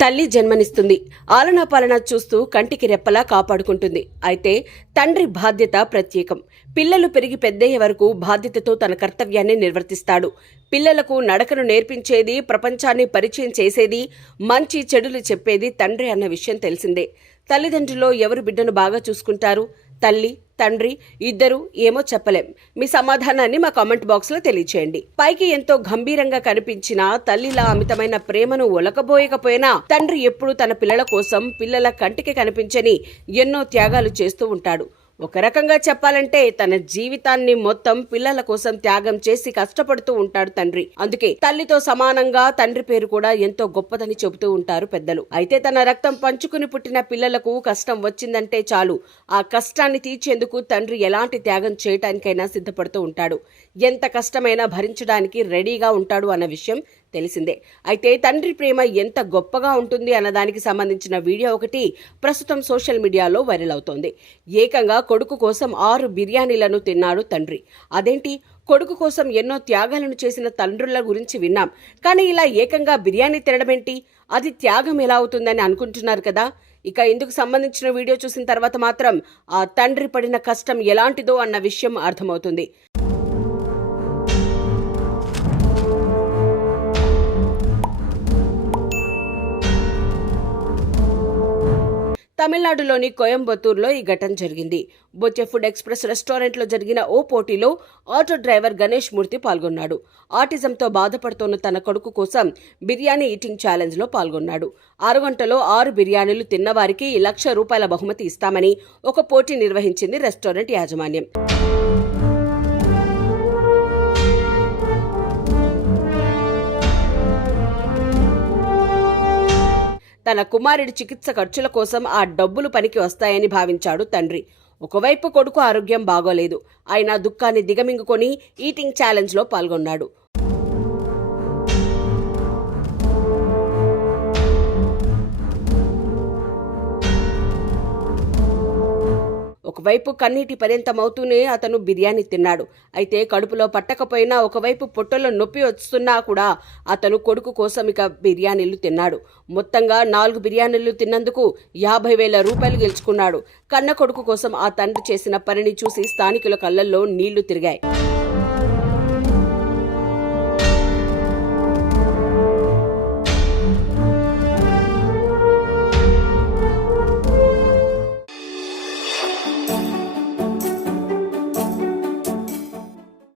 తల్లి జన్మనిస్తుంది. ఆలనా పాలనా చూస్తూ కంటికి రెప్పలా కాపాడుకుంటుంది. అయితే తండ్రి బాధ్యత ప్రత్యేకం. పిల్లలు పెరిగి పెద్దయ్యే వరకు బాధ్యతతో తన కర్తవ్యాన్ని నిర్వర్తిస్తాడు. పిల్లలకు నడకను నేర్పించేది, ప్రపంచాన్ని పరిచయం చేసేది, మంచి చెడులు చెప్పేది తండ్రి అన్న విషయం తెలిసిందే. తల్లిదండ్రుల్లో ఎవరు బిడ్డను బాగా చూసుకుంటారు? తల్లి, తండ్రి ఇద్దరు ఏమో చెప్పలేం. మీ సమాధానాన్ని మా కామెంట్ బాక్స్ లో తెలియచేయండి. పైకి ఎంతో గంభీరంగా కనిపించిన తల్లిలా అమితమైన ప్రేమను ఒలకబోయకపోయినా తండ్రి ఎప్పుడూ తన పిల్లల కోసం, పిల్లల కంటికి కనిపించని ఎన్నో త్యాగాలు చేస్తూ ఉంటాడు. ఒక రకంగా చెప్పాలంటే తన జీవితాన్ని మొత్తం పిల్లల కోసం త్యాగం చేసి కష్టపడుతూ ఉంటాడు తండ్రి. అందుకే తల్లితో సమానంగా తండ్రి పేరు కూడా ఎంతో గొప్పదని చెబుతూ ఉంటారు పెద్దలు. అయితే తన రక్తం పంచుకుని పుట్టిన పిల్లలకు కష్టం వచ్చిందంటే చాలు, ఆ కష్టాన్ని తీర్చేందుకు తండ్రి ఎలాంటి త్యాగం చేయటానికైనా సిద్ధపడుతూ ఉంటాడు. ఎంత కష్టమైనా భరించడానికి రెడీగా ఉంటాడు అన్న విషయం తెలిసిందే. అయితే తండ్రి ప్రేమ ఎంత గొప్పగా ఉంటుంది అన్నదానికి సంబంధించిన వీడియో ఒకటి ప్రస్తుతం సోషల్ మీడియాలో వైరల్ అవుతోంది. ఏకంగా కొడుకు కోసం 6 బిర్యానీలను తిన్నాడు తండ్రి. అదేంటి, కొడుకు కోసం ఎన్నో త్యాగాలను చేసిన తండ్రుల గురించి విన్నాం, కానీ ఇలా ఏకంగా బిర్యానీ తినడమేంటి? అది త్యాగం ఎలా అవుతుందని అనుకుంటున్నారు కదా. ఇక ఇందుకు సంబంధించిన వీడియో చూసిన తర్వాత మాత్రం ఆ తండ్రి పడిన కష్టం ఎలాంటిదో అన్న విషయం అర్థమవుతుంది. తమిళనాడులోని కోయంబత్తూరులో ఈ ఘటన జరిగింది. బొచ్చే ఫుడ్ ఎక్స్ప్రెస్ రెస్టారెంట్లో జరిగిన ఓ పోటీలో ఆటో డ్రైవర్ గణేష్ మూర్తి పాల్గొన్నాడు. ఆటిజంతో బాధపడుతోన్న తన కొడుకు కోసం బిర్యానీ ఈటింగ్ ఛాలెంజ్లో పాల్గొన్నాడు. 6 గంటలో 6 బిర్యానీలు తిన్నవారికి ₹1,00,000 బహుమతి ఇస్తామని ఒక పోటీ నిర్వహించింది రెస్టారెంట్ యాజమాన్యం. తన కుమారుడి చికిత్స ఖర్చుల కోసం ఆ డబ్బులు పనికి వస్తాయని భావించాడు తండ్రి. ఒకవైపు కొడుకు ఆరోగ్యం బాగోలేదు. ఆయన దుఃఖాన్ని దిగమింగుకొని ఈటింగ్ ఛాలెంజ్లో పాల్గొన్నాడు. ఒకవైపు కన్నీటి పర్యంతమవుతూనే అతను బిర్యానీ తిన్నాడు. అయితే కడుపులో పట్టకపోయినా, ఒకవైపు పొట్టలో నొప్పి వస్తున్నా కూడా అతను కొడుకు కోసం ఇక బిర్యానీలు తిన్నాడు. మొత్తంగా 4 బిర్యానీలు తిన్నందుకు ₹50,000 గెలుచుకున్నాడు. కన్న కొడుకు కోసం ఆ తండ్రి చేసిన పనిని చూసి స్థానికుల కళ్ళల్లో నీళ్లు తిరిగాయి.